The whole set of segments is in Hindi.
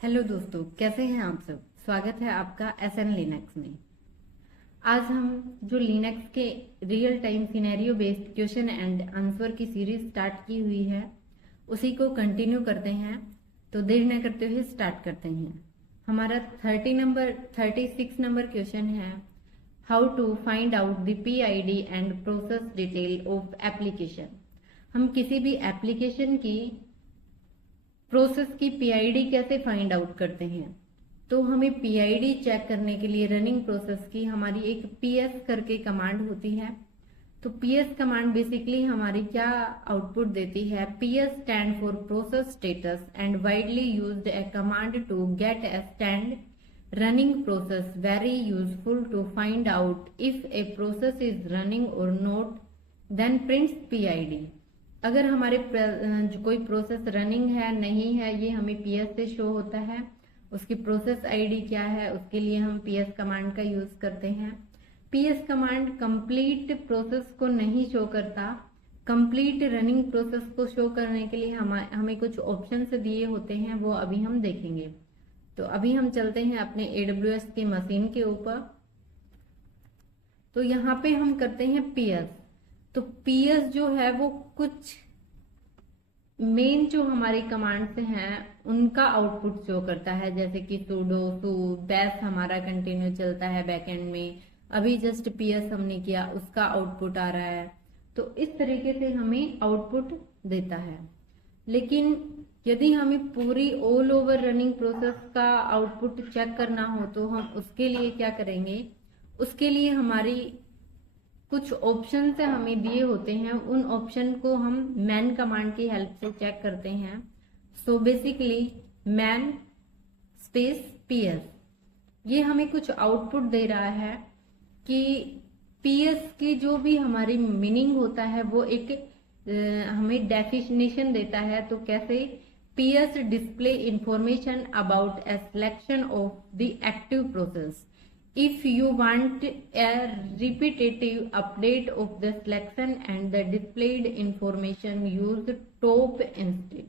हेलो दोस्तों, कैसे हैं आप सब। स्वागत है आपका एसएन लिनक्स में। आज हम जो लिनक्स के real time scenario based question and answer की सीरीज स्टार्ट की हुई है, उसी को कंटिन्यू करते हैं। तो देर न करते हुए स्टार्ट करते हैं। हमारा 36 नंबर क्वेश्चन है, how to find out the PID and process detail of application. हम किसी भी एप्लीकेशन की प्रोसेस की PID कैसे फाइंड आउट करते हैं। तो हमें PID चेक करने के लिए रनिंग प्रोसेस की हमारी एक PS करके कमांड होती है। तो PS कमांड बेसिकली हमारी क्या आउटपुट देती है। PS stand for process status and widely used a command to get a stand running process, very useful to find out if a process is running और नॉट, देन प्रिंट्स PID। अगर हमारे जो कोई प्रोसेस रनिंग है नहीं है, ये हमें PS से शो होता है। उसकी प्रोसेस ID क्या है, उसके लिए हम PS कमांड का यूज करते हैं। PS कमांड कंप्लीट प्रोसेस को नहीं शो करता। कंप्लीट रनिंग प्रोसेस को शो करने के लिए हमें कुछ ऑप्शन दिए होते हैं, वो अभी हम देखेंगे। तो अभी हम चलते हैं अपने AWS की मशीन के ऊपर। तो यहाँ पे हम करते हैं PS। तो PS जो है वो कुछ मेन जो हमारी कमांड्स हैं उनका आउटपुट शो करता है, जैसे कि sudo su bash हमारा कंटिन्यू चलता है बैकएंड में। अभी जस्ट PS हमने किया, उसका आउटपुट आ रहा है। तो इस तरीके से हमें आउटपुट देता है। लेकिन यदि हमें पूरी ऑल ओवर रनिंग प्रोसेस का आउटपुट चेक करना हो तो हम उसके लिए क्या करेंगे। उसके लिए हमारी कुछ ऑप्शन से हमें दिए होते हैं, उन ऑप्शन को हम मैन कमांड की हेल्प से चेक करते हैं। So basically man space PS, ये हमें कुछ आउटपुट दे रहा है कि PS की जो भी हमारी मीनिंग होता है वो एक हमें डेफिनेशन देता है। तो कैसे, PS display information about A selection of the active process. If you want a repetitive update of the selection and the displayed information, use top instead।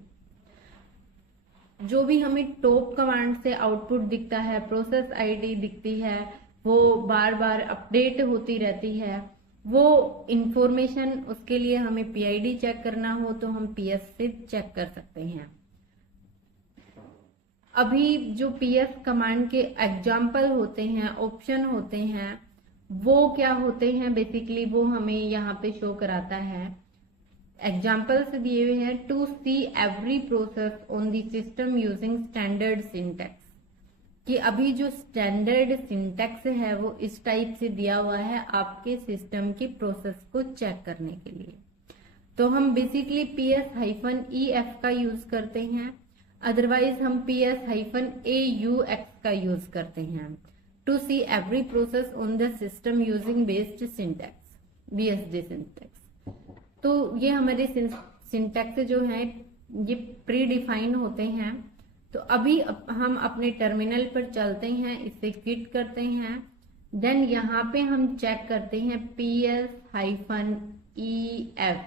जो भी हमें टॉप कमांड से आउटपुट दिखता है, प्रोसेस ID दिखती है, वो बार बार अपडेट होती रहती है। वो इंफॉर्मेशन, उसके लिए हमें PID चेक करना हो तो हम PS से चेक कर सकते हैं। अभी जो PS कमांड के एग्जाम्पल होते हैं, ऑप्शन होते हैं, वो क्या होते हैं बेसिकली वो हमें यहाँ पे शो कराता है। एग्जाम्पल्स दिए हुए हैं, to see every process on the system using standard syntax. कि अभी जो स्टैंडर्ड सिंटैक्स है वो इस टाइप से दिया हुआ है आपके सिस्टम की प्रोसेस को चेक करने के लिए। तो हम बेसिकली PS-EF का यूज करते हैं, अदरवाइज हम PS-AUX का यूज करते हैं। To see every process on the system using based syntax, BSD syntax. तो ये हमारे सिंटैक्स जो हैं ये प्री डिफाइन होते हैं। तो अभी हम अपने टर्मिनल पर चलते हैं, इसे क्विट करते हैं। देन यहाँ पे हम चेक करते हैं PS-EF।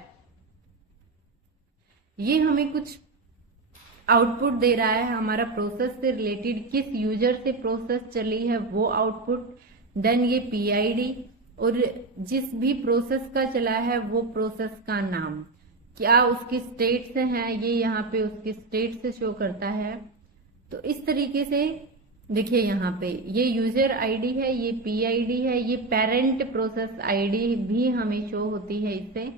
ये हमें कुछ आउटपुट दे रहा है, हमारा प्रोसेस से रिलेटेड किस यूजर से प्रोसेस चली है वो आउटपुट। देन ये PID और जिस भी प्रोसेस का चला है वो प्रोसेस का नाम, क्या उसकी स्टेट से है, ये यहाँ पे उसकी स्टेट से शो करता है। तो इस तरीके से देखिए यहाँ पे ये यूजर ID है, ये PID है, ये पेरेंट प्रोसेस ID भी हमें शो होती है इससे।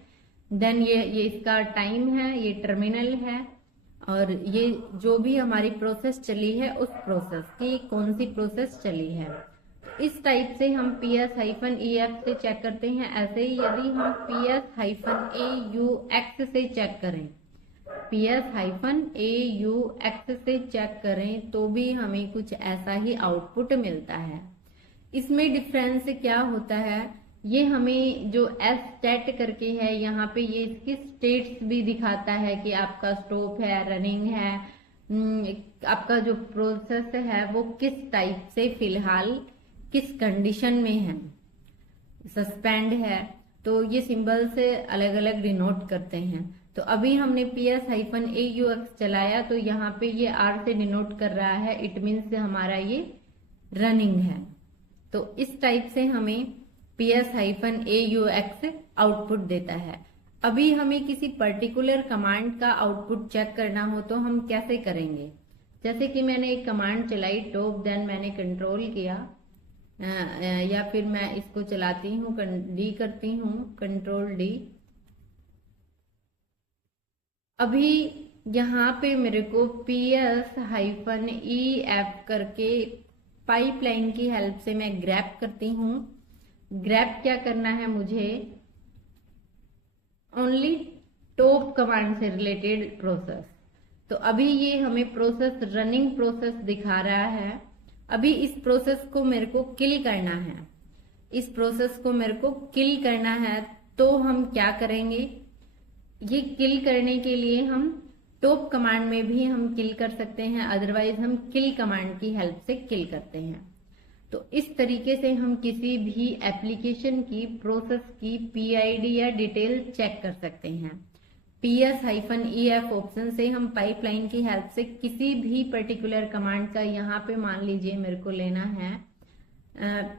देन ये इसका टाइम है, ये टर्मिनल है, और ये जो भी हमारी प्रोसेस चली है उस प्रोसेस की कौन सी प्रोसेस चली है। इस टाइप से हम PS-EF से चेक करते हैं। ऐसे ही यदि हम PS-AUX से चेक करें, PS-AUX से चेक करें तो भी हमें कुछ ऐसा ही आउटपुट मिलता है। इसमें डिफरेंस क्या होता है, ये हमें जो STAT करके है यहाँ पे ये इसकी स्टेट्स भी दिखाता है कि आपका स्टॉप है, रनिंग है, आपका जो प्रोसेस है वो किस टाइप से फिलहाल किस कंडीशन में है, सस्पेंड है। तो ये सिंबल से अलग अलग डिनोट करते हैं। तो अभी हमने PS-AUX चलाया, तो यहाँ पे ये R से डिनोट कर रहा है, इट मीन्स हमारा ये रनिंग है। तो इस टाइप से हमें PS-AUX आउटपुट देता है। अभी हमें किसी पर्टिकुलर कमांड का आउटपुट चेक करना हो तो हम कैसे करेंगे? जैसे कि मैंने एक कमांड चलाई टॉप, देन मैंने कंट्रोल किया, या फिर मैं इसको चलाती हूँ, डी करती हूँ, कंट्रोल डी। अभी यहाँ पे मेरे को PS-EF करके पाइपलाइन की हेल्प से मैं ग्रैप करती हूँ। ग्रैप क्या करना है मुझे? ओनली टॉप कमांड से रिलेटेड प्रोसेस। तो अभी ये हमें प्रोसेस, रनिंग प्रोसेस दिखा रहा है। अभी इस प्रोसेस को मेरे को किल करना है। इस प्रोसेस को मेरे को किल करना है, तो हम क्या करेंगे? ये किल करने के लिए हम टॉप कमांड में भी हम किल कर सकते हैं, अदरवाइज हम किल कमांड की हेल्प से किल करते हैं। तो इस तरीके से हम किसी भी एप्लीकेशन की प्रोसेस की PID या डिटेल चेक कर सकते हैं। PS-EF ऑप्शन से हम पाइपलाइन की हेल्प से किसी भी पर्टिकुलर कमांड का, यहाँ पे मान लीजिए मेरे को लेना है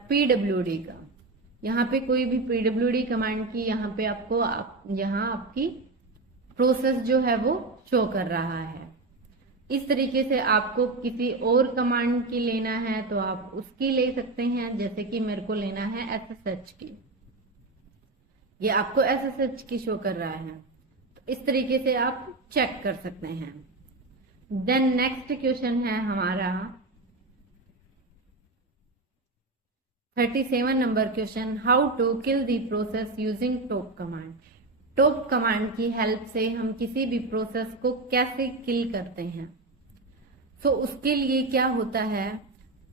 PWD का, यहाँ पे कोई भी PWD कमांड की यहाँ पे आपको यहाँ आपकी प्रोसेस जो है वो शो कर रहा है। इस तरीके से आपको किसी और कमांड की लेना है तो आप उसकी ले सकते हैं। जैसे कि मेरे को लेना है SSH की, ये आपको SSH की शो कर रहा है। तो इस तरीके से आप चेक कर सकते हैं। देन नेक्स्ट क्वेश्चन है हमारा 37 number question, how to kill the process using top command. Top command की हेल्प से हम किसी भी प्रोसेस को कैसे किल करते हैं? तो उसके लिए क्या होता है?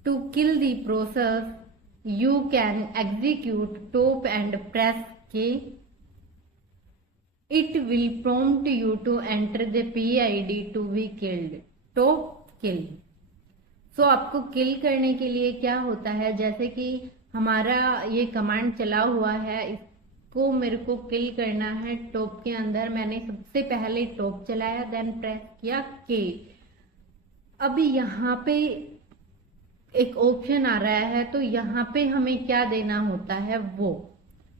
To kill the process you can execute top and press K, it will prompt you to enter the PID to be killed. Top kill. So आपको किल करने के लिए क्या होता है? जैसे कि हमारा ये कमांड चला हुआ है, इसको मेरे को किल करना है टॉप के अंदर। मैंने सबसे पहले टॉप चलाया, देन प्रेस किया के। अब यहाँ पे एक ऑप्शन आ रहा है, तो यहाँ पे हमें क्या देना होता है वो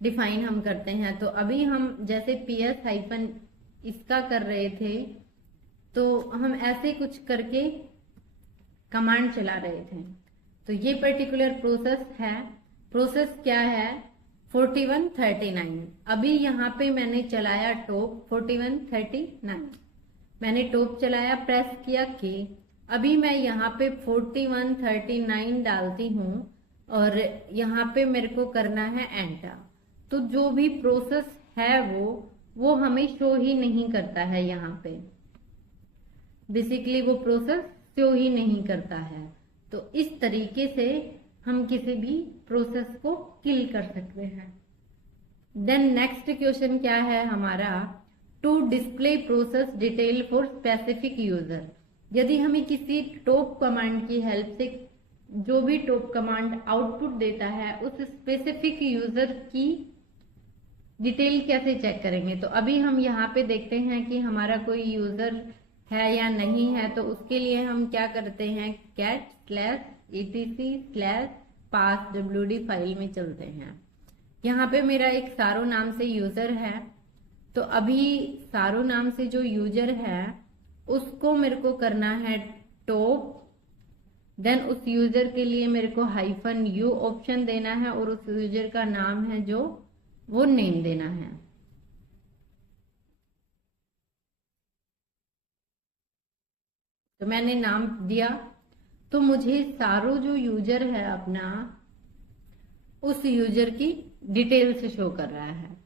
डिफाइन हम करते हैं। तो अभी हम जैसे PS- इसका कर रहे थे, तो हम ऐसे कुछ करके कमांड चला रहे थे। तो ये पर्टिकुलर प्रोसेस है। प्रोसेस क्या है? 4139। अभी यहाँ पे मैंने चलाया टॉप 4139, मैंने टॉप चलाया, प्रेस किया के। अभी मैं यहाँ पे 4139 डालती हूँ और यहाँ पे मेरे को करना है एंटर। तो जो भी प्रोसेस है वो हमें शो ही नहीं करता है। यहाँ पे बेसिकली वो प्रोसेस शो ही नहीं करता है। तो इस तरीके से हम किसी भी प्रोसेस को किल कर सकते हैं। देन नेक्स्ट क्वेश्चन क्या है हमारा? To display process detail for specific user. यदि हमें किसी टॉप कमांड की हेल्प से जो भी टॉप कमांड आउटपुट देता है, उस स्पेसिफिक यूजर की डिटेल कैसे चेक करेंगे? तो अभी हम यहाँ पे देखते हैं कि हमारा कोई यूजर है या नहीं है। तो उसके लिए हम क्या करते हैं? cat/etc/passwd फाइल में चलते हैं। यहाँ पे मेरा एक सारो नाम से यूजर है। तो अभी सारो नाम से जो यूजर है उसको मेरे को करना है टॉप। देन उस यूजर के लिए मेरे को -u ऑप्शन देना है और उस यूजर का नाम है जो वो नेम देना है। तो मैंने नाम दिया, तो मुझे सारो जो यूजर है अपना, उस यूजर की डिटेल्स शो कर रहा है।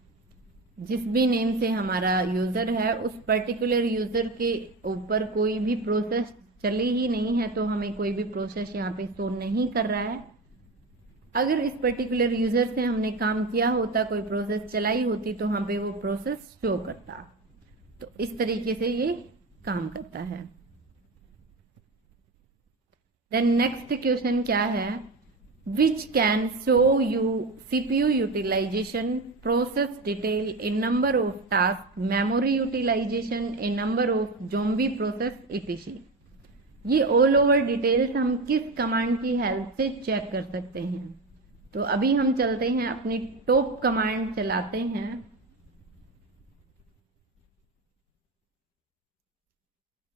जिस भी नेम से हमारा यूजर है, उस पर्टिकुलर यूजर के ऊपर कोई भी प्रोसेस चली ही नहीं है, तो हमें कोई भी प्रोसेस यहाँ पे शो नहीं कर रहा है। अगर इस पर्टिकुलर यूजर से हमने काम किया होता, कोई प्रोसेस चलाई होती, तो वहां पे वो प्रोसेस शो करता। तो इस तरीके से ये काम करता है। देन नेक्स्ट क्वेश्चन क्या है? which can show you CPU utilization, process detail, a number of tasks, memory utilization, a number of zombie process etc. ये ऑल ओवर डिटेल्स हम किस कमांड की हेल्प से चेक कर सकते हैं। तो अभी हम चलते हैं अपनी टॉप कमांड चलाते हैं।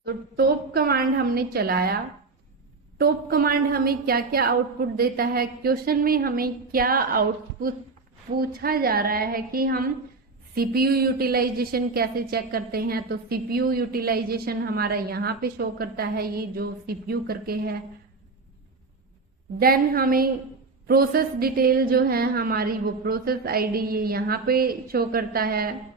तो टॉप कमांड हमने चलाया। टॉप कमांड हमें क्या क्या आउटपुट देता है, क्वेश्चन में हमें क्या आउटपुट पूछा जा रहा है कि हम सीपीयू यूटिलाइजेशन कैसे चेक करते हैं। तो सीपीयू यूटिलाइजेशन हमारा यहाँ पे शो करता है, ये जो सीपीयू करके है। देन हमें प्रोसेस डिटेल जो है हमारी, वो प्रोसेस आईडी ये यहाँ पे शो करता है।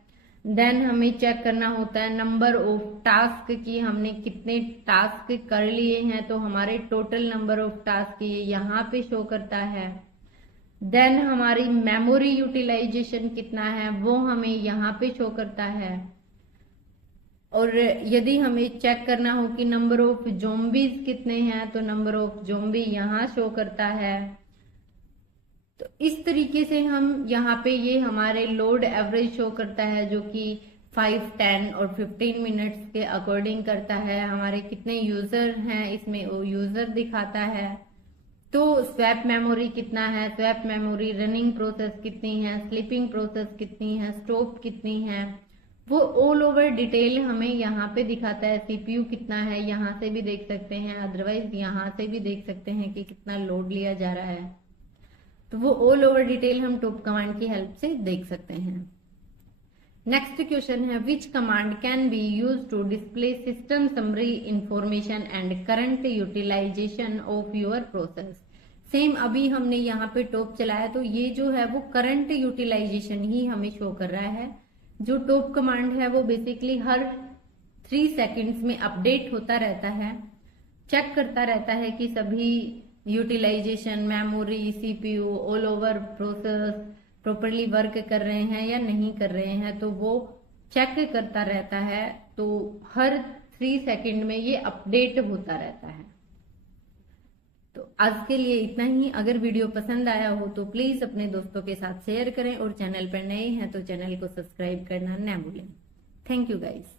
देन हमें चेक करना होता है नंबर ऑफ टास्क की, हमने कितने टास्क कर लिए हैं, तो हमारे टोटल नंबर ऑफ टास्क ये यहाँ पे शो करता है। देन हमारी मेमोरी यूटिलाइजेशन कितना है वो हमें यहाँ पे शो करता है। और यदि हमें चेक करना हो कि नंबर ऑफ ज़ॉम्बीज कितने हैं, तो नंबर ऑफ ज़ॉम्बी यहाँ शो करता है। तो इस तरीके से हम यहाँ पे ये हमारे लोड एवरेज शो करता है, जो कि 5, 10 और 15 मिनट्स के अकॉर्डिंग करता है। हमारे कितने यूजर हैं इसमें वो यूजर दिखाता है। तो स्वैप मेमोरी कितना है, स्वैप मेमोरी, रनिंग प्रोसेस कितनी है, स्लीपिंग प्रोसेस कितनी है, स्टॉप कितनी है, वो ऑल ओवर डिटेल हमें यहाँ पे दिखाता है। सीपीयू कितना है यहाँ से भी देख सकते हैं, अदरवाइज यहाँ से भी देख सकते हैं कि कितना लोड लिया जा रहा है। तो वो ऑल ओवर डिटेल हम टॉप कमांड की हेल्प से देख सकते हैं। नेक्स्ट क्वेश्चन है, which command can be use to display system summary information and current utilization of your process. Same अभी हमने यहाँ पे टॉप चलाया, तो ये जो है वो करंट यूटिलाइजेशन ही हमें शो कर रहा है। जो टॉप कमांड है वो बेसिकली हर 3 सेकेंड्स में अपडेट होता रहता है, चेक करता रहता है कि सभी utilization, memory, CPU, all over process properly work कर रहे हैं या नहीं कर रहे हैं, तो वो चेक करता रहता है। तो हर 3 सेकंड में ये अपडेट होता रहता है। तो आज के लिए इतना ही। अगर वीडियो पसंद आया हो तो प्लीज अपने दोस्तों के साथ शेयर करें और चैनल पर नए हैं तो चैनल को सब्सक्राइब करना ना भूलें। Thank you guys.